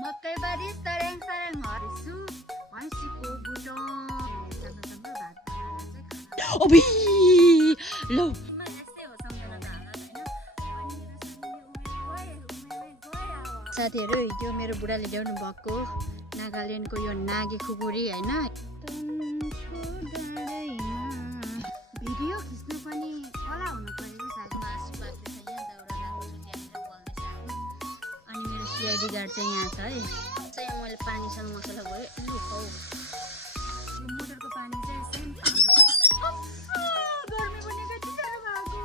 मकैबारी तरेङ तरेङ हरिसु भैँसीको बुटो चन्द्र भात अबी लौ यस्तै हो सम्झना साथीहरु यो मेरो बुढाले ल्याउनु भएको नागाल्यान्डको यो नागे खुकुरी हैन भिडियो खिच्न पनि कला हुनु पर्यो साथी मासु पाक्दैछ यहाँ दाउरा लाग्छ त्यहाँनिर बल्दैछ अनि मेरो सिआइडी गार्ड चाहिँ यहाँ छ है चाहिँ मैले पानीसँग मसला भयो लु खाऊ यो मोटरको पानी चाहिँ सेम गर्मी पनि कति साह्रो भएको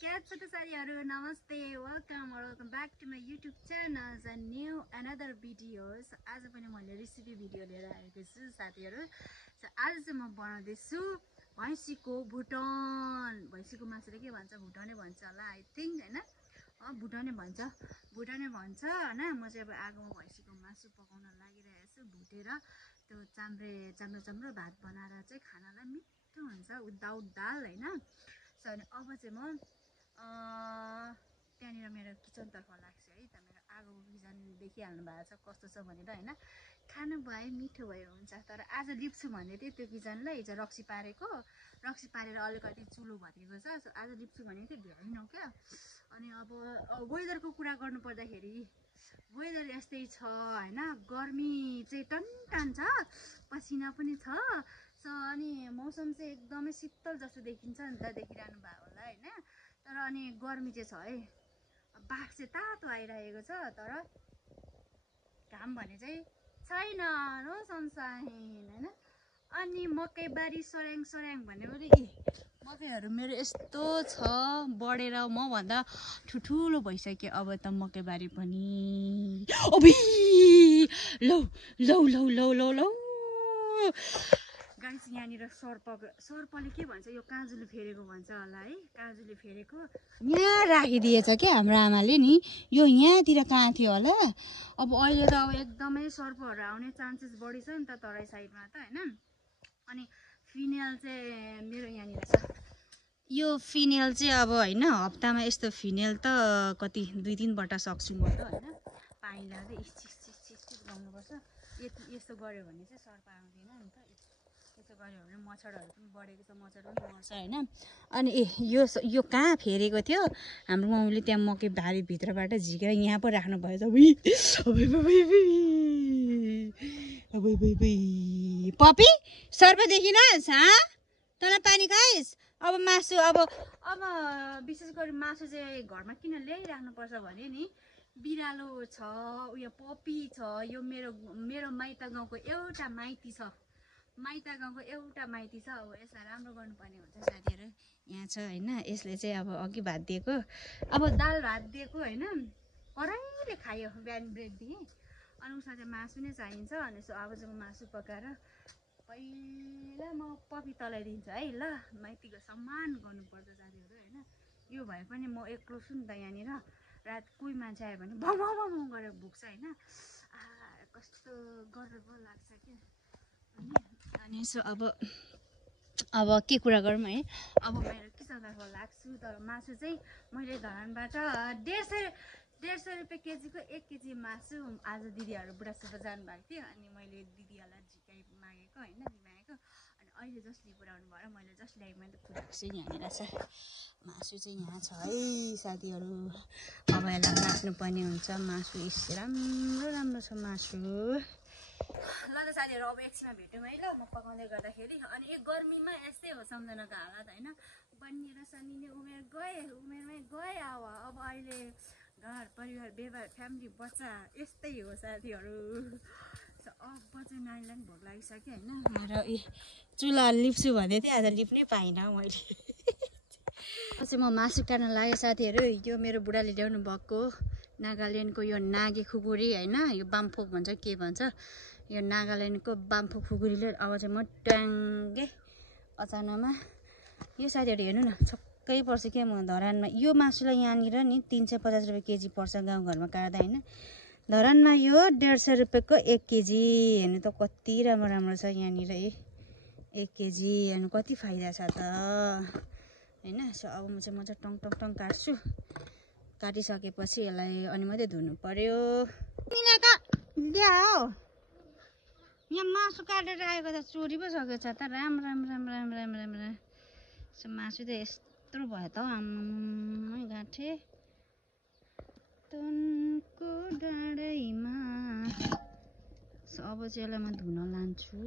क्या छ त साथीहरु नमस्ते welcome back to my YouTube channel and new another videos आज पनि मैले रेसिपी भिडियो लिएर आएको छु साथीहरु आज चाहिँ म बनाउँदैछु भैँसीको भुटन भैँसीको मासुले के भन्छ भुटने भन्छ होला आई थिङ्क हैन भुटने भन्छ हैन म चाहिँ अब आगोमा भैँसीको मासु पकाउन लागिरहेको छु भुटेर त्यो चाम्रो भात बनाएर चाहिँ खानालाई मिठो हुन्छ विदाउट दाल हैन सो अनि अब चाहिँ म त्यहाँनिर मेरो किचनतर्फ लाग्छु है त मेरो आगोको किचन देखिहाल्नु भएको छ कस्तो छ भनेर हैन खानु भयो मिठो भयो हुन्छ तर आज लिप्छु भन्दै थिएँ त्यो किचनलाई हिजो रक्सी पारेर अलिकति चुलो भरिएको छ सो आज लिप्छु भनेको थिएँ भ्याइनँ क्या अनि अब वेदरको कुरा गर्नु पर्दाखेरि वेदर यस्तै छ हैन गर्मी चाहिँ टनटन छ पसिना पनि छ सो अनि मौसम चाहिँ एकदमै शीतल जस्तो देखिन्छ नि त देखिरहनु भयो होला हैन तर अनि गर्मी चाहिँ छ है बाघ चाहिँ तातो आइरहेको छ तर घाम भने चाहिँ छैन नो सनसाइन हैन अनि मकैबारी सोर्याङ भन्ने पनि मकैहरू मेरो यस्तो छ बढेर म भन्दा ठुलो भइसक्यो अब त मकैबारी पनि अबी लौ गाइस यहाँनिर सर्पले के भन्छ यो काजुले फेरेको भन्छ होला है काजुले फेरेको यहाँ राखिदिएछ क्या हाम्रो आमाले नि यो यहाँतिर कहाँ थियो होला अब अहिले त अब एकदमै सर्पहरू आउने चान्सेस बढी छ नि त तराई साइडमा त हैन अनि फिनेल चाहिँ मेरो यहाँनिर छ यो फिनेल चाहिँ अब हैन हप्तामा यस्तो फिनेल त कति 2-3 पल्ट सक्छु म त हैन पानी लाग्दै इस लाउनुपर्छ यस्तो गर्यो भने चाहिँ सर्प आउँदैन नि त यसो गर्यो भने मच्छरहरू पनि बढेको छ मच्छर पनि मर्छ हैन अनि यो कहाँ फेरेको थियो हाम्रो मम्मीले त्यहाँ मकै बारी भित्रबाट झिकेर यहाँ पो राख्नु भयो त पपी सर्प देखिनस् तँलाई पानी खाइस् अब मासु अब विशेष गरी मासु चाहिँ घरमा किन ल्याइराख्नुपर्छ भने नि बिरालो छ उयो पपी छ यो मेरो माइत गाउँको एउटा माइती छ अब यसलाई राम्रो गर्नुपर्ने हुन्छ साथीहरु यहाँ छ हैन यसले चाहिँ अब अघि भात दिएको अब दाल भात दिएको हैन कराइले खायो बिहान ब्रेक दिए अनि उसलाई चाहिँ मासु नै चाहिन्छ अनि अब चाहिँ म मासु पकाएर पहिला म पपी तलाइदिन्छु है ल माइतीको सम्मान गर्नुपर्छ साथीहरु हैन यो भए पनि म एक्लो छु नि त यहाँनिर रात कोही मान्छे आयो भने भम गरेर भुक्छ हैन कस्तो गर्व लाग्छ के अनि सो अब के कुरा गरौँ है अब मेरो किचनतर्फ लाग्छु तर मासु चाहिँ मैले धरानबाट 150 रुपियाँ केजीको 1 केजी मासु आज दिदीहरू बुढासुब्बा जानुभएको थियो अनि मैले दिदीहरूलाई झिकाइ मागेको हैन दिमागेको अनि अहिले जसले पुऱ्याउनु भयो मैले जस ल्याएँ मैले त पुऱ्याएको छु यहाँनिर छ मासु चाहिँ यहाँ छ है साथीहरू अब यसलाई राख्नुपर्ने हुन्छ मासु राम्रो छ मासु ल त साथीहरु अब एकछिनमा भेटौँ है ल म पकाउँदै गर्दाखेरि अनि यो गर्मीमा यस्तै हो सम्झनाको हालत हैन बनिएर सनिने उमेरमै गए अब अहिले घर परिवार व्यवहार फ्यामिली बच्चा यस्तै हो साथीहरु अब चाहिँ नानीलाई पनि भोक लागिसक्यो हैन र चुल्हा लिप्छु भन्दै थिएँ आज लिप्नै पाइनँ मैले चाहिँ म मासु काट्न लागेँ साथीहरु यो मेरो बुढाले ल्याउनु भएको नागाल्यान्डको यो नागे खुकुरी हैन यो बामफोक भन्छ के भन्छ यो नागाल्यान्डको बामफोक खुकुरीले अब चाहिँ म ट्याङ्गे अचानकमा यो साथीहरु हेर्नु न छक्कै पर्छ के म धरानमा यो मासुलाई यहाँनिर नि 350 रुपियाँ केजी पर्छ गाउँघरमा काट्दा हैन धरानमा यो 150 रुपियाँको 1 केजी हेर्नु त कति राम्रो छ यहाँनिर 1 केजी हेर्नु कति फाइदा छ त हैन सो अब म चाहिँ मजा टङ काट्छु काटिसकेपछि यसलाई अनि मात्रै धुनु पर्यो ल्याऊ यहाँ मासु काटेर आएको त चोरी पो सकेछ त राम राम राम राम राम राम राम मासु त यत्रो भयो त आम्मै गाँठे तनको डाँडैमा अब चाहिँ यसलाई म धुन लान्छु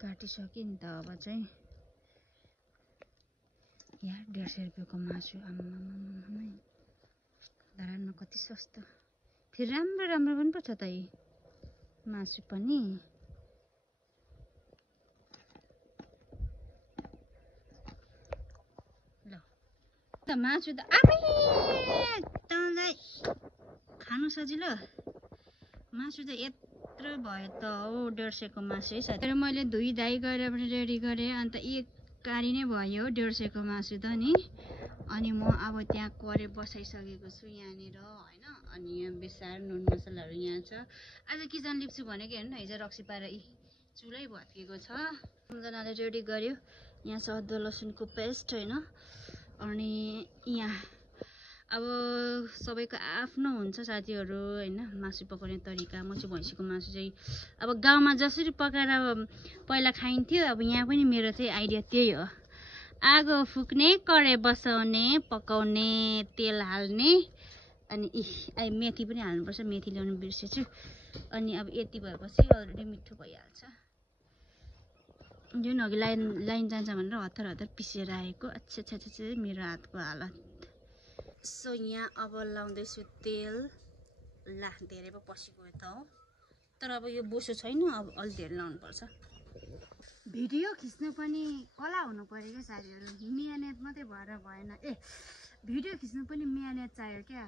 काटिसकेँ नि त अब चाहिँ यहाँ 150 रुपियाँको मासु आम्मै धरानमा कति सस्तो फेरि राम्रो राम्रो पनि पो छ त यी मासु पनि ल त मासु त तँलाई खानु सजिलो मासु त यत्रो भयो त हो 150 को मासु है साथी मैले धुइ धाइ गरेर पनि रेडी गरेँ अन्त एक गाडी नै भयो 150 को मासु त नि अनि म अब त्यहाँ करे बसाइसकेको छु यहाँनिर हैन अनि यहाँ बेसार नुन मसलाहरू यहाँ छ आज किचन लिप्छु भनेको हेर्नु न हिजो रक्सी पाएर चुलै भत्केको छ सम्झनाले रेडी गर्यो यहाँ छ अदुवा लसुनको पेस्ट हैन अनि यहाँ अब सबैको आफ्नो हुन्छ साथीहरू हैन मासु पकाउने तरिका म चाहिँ भैँसीको मासु चाहिँ अब गाउँमा जसरी पकाएर पहिला खाइन्थ्यो अब यहाँ पनि मेरो चाहिँ आइडिया त्यही हो आगो फुक्ने कराई बसाउने पकाउने तेल हाल्ने अनि मेथी पनि हाल्नुपर्छ मेथी ल्याउनु बिर्सेछु अनि अब यति भएपछि अलरेडी मिठो भइहाल्छ जुन अघि लाइन जान्छ भनेर हतार हतार पिसेर आएको अच्छा अच्छा अच्छा मेरो हातको हालत सो यहाँ अब लाउँदैछु तेल ला धेरै पो पसिगयो त हो तर अब यो बोसो छैन अब अलि धेरै लाउनुपर्छ भिडियो खिच्नु पनि कला हुनु पर्यो क्या साथीहरू मिहिनेत मात्रै भएर भएन भिडियो खिच्नु पनि मिहिनेत चाहियो क्या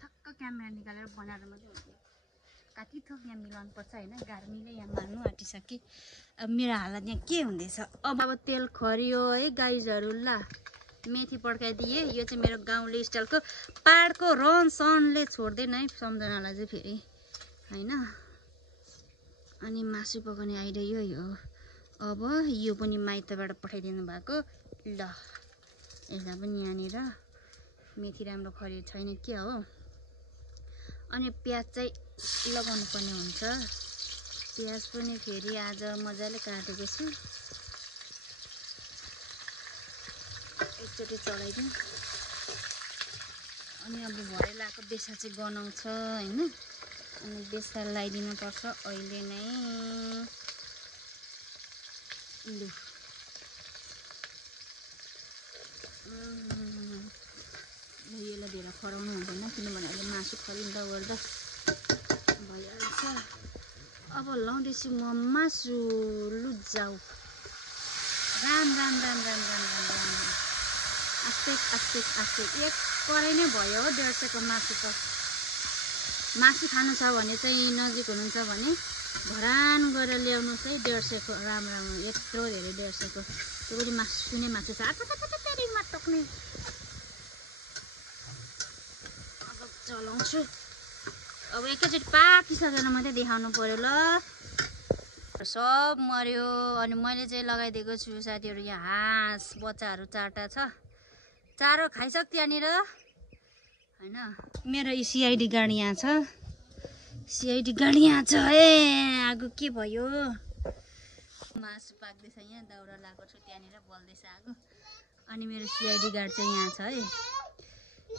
ठक्क क्यामेरा निकालेर बनाएर मात्रै हुँदैन कति थोक यहाँ मिलाउनु पर्छ होइन गर्मीले यहाँ मार्नु आँटिसके अब मेरो हालत यहाँ के हुँदैछ अब तेल खरियो है गाइजहरू ला मेथी पड्काइदिए यो चाहिँ मेरो गाउँले स्टाइलको पाहाडको रन सनले छोड्दैन है सम्झनालाई चाहिँ फेरि होइन अनि मासु पकाउने आइडिया यही हो अब यो पनि माइतबाट पठाइदिनु भएको ल यसलाई पनि यहाँनिर मेथी राम्रो खरियो छैन के हो अनि प्याज चाहिँ लगाउनु पर्ने हुन्छ प्याज पनि फेरि आज मजाले काटेको छु एकचोटि चलाइदिउँ अनि अब भरे लगाएको बेसा चाहिँ गनाउँछ होइन अनि बेसा लगाइदिनु पर्छ अहिले नै लु यसलाई धेरै खराउनु हुँदैन किनभने अहिले मासु खरिँदा ओर्दा भइहाल्छ अब लाउँदैछु म मासु लुजाउ राम राम राम राम राम राम राम आस्ते आस्ते आस्ते एक कराई नै भयो हो 150 को मासु त मासु खानु छ भने चाहिँ नजिक हुनुहुन्छ भने भरान गरेर ल्याउनुहोस् है 150 को राम राम यत्रो धेरै 150 को त्यो पनि मासु नै मासु छ आत्तामा टक्ने अब चलाउँछु अब एकैचोटि पाकिसकेर मात्रै देखाउनु पर्यो ल सब मर्यो अनि मैले चाहिँ लगाइदिएको छु साथीहरू यहाँ हाँस बच्चाहरू चारवटा छ चारो खाइसक्यो त्यहाँनिर होइन मेरो सिआइडी गाडी यहाँ छ सिआइडी गाडी यहाँ छ आगो के भयो मासु पाक्दैछ यहाँ दाउरा लगाएको छु त्यहाँनिर बल्दैछ आगो अनि मेरो सिआइडी गाडी चाहिँ यहाँ छ है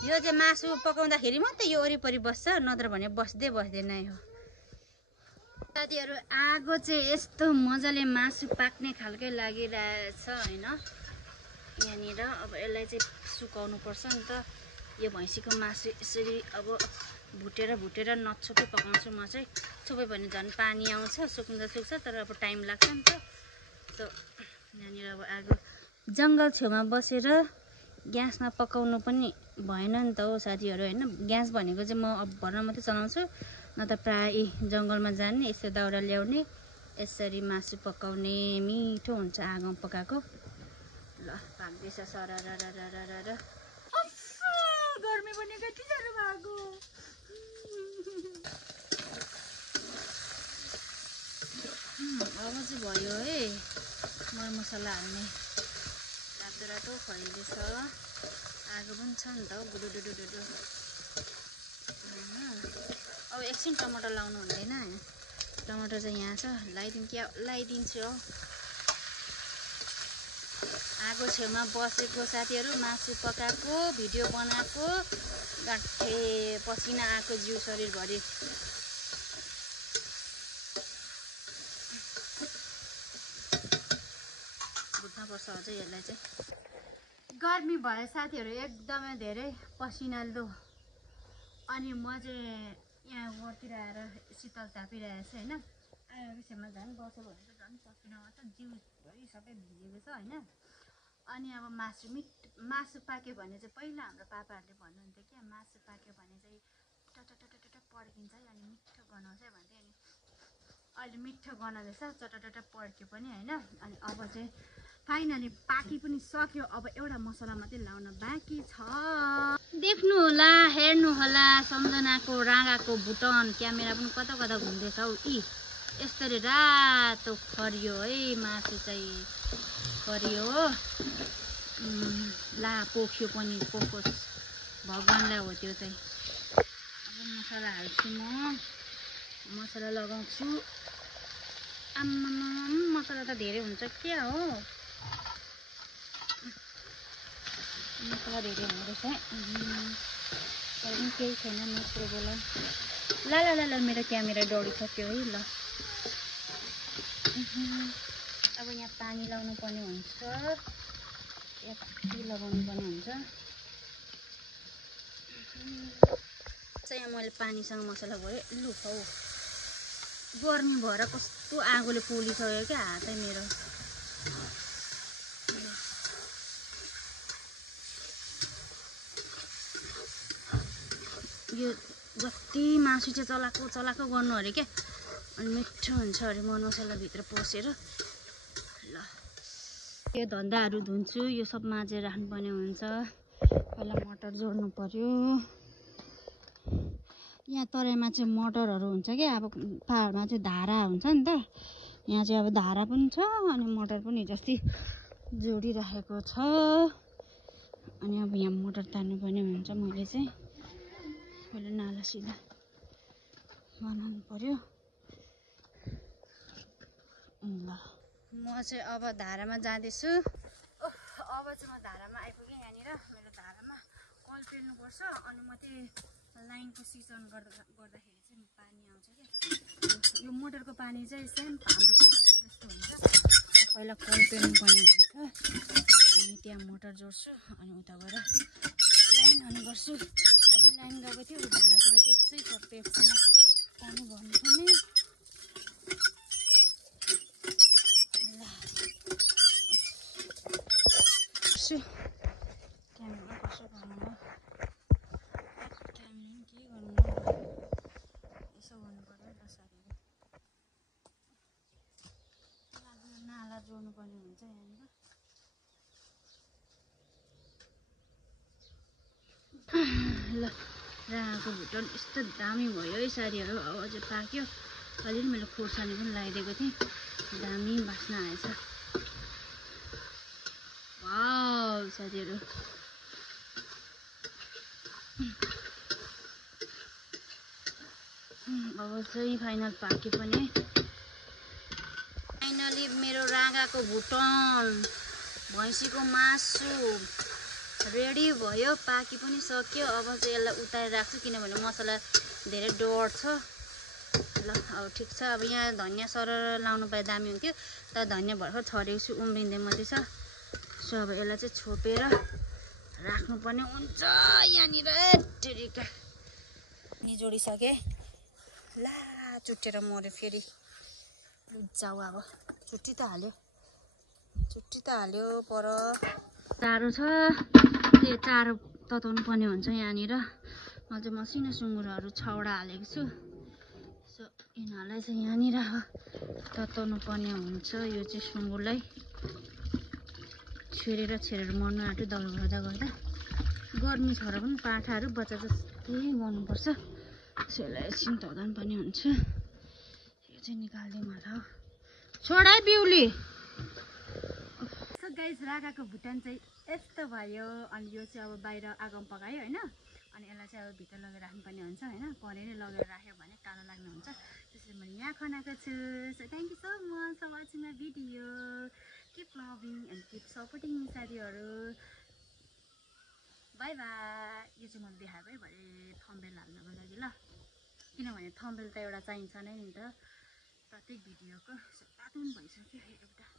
यो चाहिँ मासु पकाउँदाखेरि मात्रै यो वरिपरि बस्छ नत्र भने बस्दैन हो साथीहरू आगो चाहिँ यस्तो मजाले मासु पाक्ने खालकै लागिरहेछ होइन यहाँनिर अब यसलाई चाहिँ सुकाउनु पर्छ नि त यो भैँसीको मासु यसरी अब भुटेर नछोपी पकाउँछु म चाहिँ छोपे भने झन् पानी आउँछ सुक्दा सुक्छ तर अब टाइम लाग्छ नि त यहाँनिर अब आगो जङ्गल छेउमा बसेर ग्यासमा पकाउनु पनि भएन नि त हो साथीहरू होइन ग्यास भनेको चाहिँ म अब भर्न मात्रै चलाउँछु न त प्रायः जङ्गलमा जाने यसो दाउरा ल्याउने यसरी मासु पकाउने मिठो हुन्छ आगोमा पकाएको ल भाग्दैछ सरर गर्मी पनि कति साह्रो भएको अब चाहिँ भयो है मरमसला हाल्ने रातो खरिदैछ आगो पनि छ नि त हौ गुडुडुडुडु अब अब एकछिन टमाटर लाउनु हुँदैन हैन टमाटर चाहिँ यहाँ छ लाइदिन्छु हो आगो छेउमा बसेको साथीहरु मासु पकाएको भिडियो बनाएको गाठे पसिना आएको जिउ शरीरभरि बुझ्न पर्छ अझै यसलाई चाहिँ गर्मी भयो साथीहरु एकदमै धेरै पसिनाल्दो अनि म चाहिँ यहाँ घरतिर आएर शीतल तापिरहेको छु हैन आगोको छेउमा झन् बस्यो भने चाहिँ झन् पसिनामा त जिउभरि सबै भिजेको छ हैन अनि अब मासु पाक्यो भने चाहिँ पहिला हाम्रो पापाहरूले भन्नुहुन्थ्यो क्या मासु पाक्यो भने चाहिँ टटटटटट पड्किन्छ है अनि मिठो गनाउँछ है भन्थे अनि अहिले मिठो गनाउँदैछ चटटट पड्क्यो पनि हैन अनि अब चाहिँ फाइनली पाकी पनि सक्यो अब एउटा मसला मात्रै लाउन बाँकी छ देख्नु होला हेर्नु होला सम्झनाको राँगाको भुटन क्यामेरा पनि कता कता घुम्दैछ हौ इ यसरी रातो खरियो है मासु चाहिँ खरियो हो ला पोख्यो पनि पोखोस् भगवानलाई हो त्यो चाहिँ अब मसला हाल्छु म मसला लगाउँछु आम्मामा मसला त धेरै हुन्छ क्या हो मसला धेरै हुँदैछ तर पनि केही छैन नत्र बोला ल मेरो क्यामेरा डढिसक्यो है ल अब यहाँ पानी लाउनु पर्ने हुन्छ यति लगाउनु पर्ने हुन्छ यहाँ मैले पानीसँग मसला गरेँ लु हौ गर्मी भएर कस्तो आगोले पोलिसक्यो क्या हातै मेरो यो जति मासु चाहिँ चलाको गर्नु अरे क्या अनि मिठो हुन्छ अरे मसला भित्र पसेर ल यो धन्दाहरू धुन्छु यो सब माझेर राख्नुपर्ने हुन्छ पहिला मटर जोड्नु पर्यो यहाँ तराईमा चाहिँ मटरहरू हुन्छ क्या अब पहाडमा चाहिँ धारा हुन्छ नि त यहाँ चाहिँ अब धारा पनि छ अनि मटर पनि जस्तै जोडिराखेको छ अनि अब यहाँ मटर तान्नुपर्ने हुन्छ मैले चाहिँ पहिला नाला सिधा बनाउनु पर्यो ल म चाहिँ अब धारामा जाँदैछु अब चाहिँ म धारामा आइपुगेँ यहाँनिर मेरो धारामा कल पेल्नुपर्छ अनि म चाहिँ लाइनको सिजन गर्दाखेरि चाहिँ पानी आउँछ क्या यो मोटरको पानी चाहिँ सेम हाम्रो पाहाडकै जस्तो हुन्छ पहिला कल पेल्नु पर्ने हुन्छ अनि त्यहाँ मोटर जोड्छु अनि उता गएर लाइन अन गर्छु अघि लाइन गएको थियो भाँडातिर त्यसै छ पेप्सीमा पानी भर्नुपर्ने क्यामेरा कसो गर्नु क्यामेरा के गर्नु यसो गर्नु पर्यो ल साथी नाला जोड्नु पर्ने हुन्छ यहाँनिर ल राँगाको भुटन यस्तो दामी भयो है साथीहरू अब अझै पाक्यो अलि मैले खोर्सानी पनि लगाइदिएको थिएँ दामी बास्ना आएछ वाउ साथीहरू अब चाहिँ फाइनल पाक्यो पनि फाइनली मेरो राँगाको भुटन भैँसीको मासु रेडी भयो पाकी पनि सक्यो अब चाहिँ यसलाई उतारेर राख्छु किनभने मसला धेरै डढ्छ ल अब ठिक छ अब यहाँ धनियाँ सरर लाउनु पाए दामी हुन्थ्यो तर धनियाँ भर्खर छरेको छु उम्रिँदै मात्रै छ सो अब यसलाई चाहिँ छोपेर राख्नुपर्ने हुन्छ यहाँनिर टेरिका नि जोडिसकेँ ला चुट्टेर मऱ्यो फेरि जाऊ अब चुट्टी त हाल्यो पर चारो छ त्यो चारो तताउनु पर्ने हुन्छ यहाँनिर म चाहिँ मसिनो सुँगुरहरू 6वटा हालेको छु सो यिनीहरूलाई चाहिँ यहाँनिर तताउनु पर्ने हुन्छ यो चाहिँ सुँगुरलाई छेरेर मर्नु आँट्यो दल गर्दा गर्मी छ र पनि पाठाहरू बच्चा जस्तै गर्नुपर्छ त्यसलाई एकछिन तताउनु पर्ने हुन्छ यो चाहिँ निकाल्दिउँ होला छोड है बिउली गाइस राँगाको भुटन चाहिँ यस्तो भयो अनि यो चाहिँ अब बाहिर आगोमा पकायो हैन अनि यसलाई चाहिँ अब भित्र लगेर राख्नुपर्ने हुन्छ होइन, परे नै लगेर राख्यो भने कालो लाग्ने हुन्छ। त्यसरी मैले यहाँ खनाएको छु। So thank you so much for watching my video. Keep loving and keep supporting साथीहरू। Bye bye. यो चाहिँ मैले देखाएको है भरे थम्बनेल हाल्नको लागि ल, किनभने थम्बनेल त एउटा चाहिन्छ नै नि त प्रत्येक भिडियोको। कार्टुन भइसक्यो एउटा।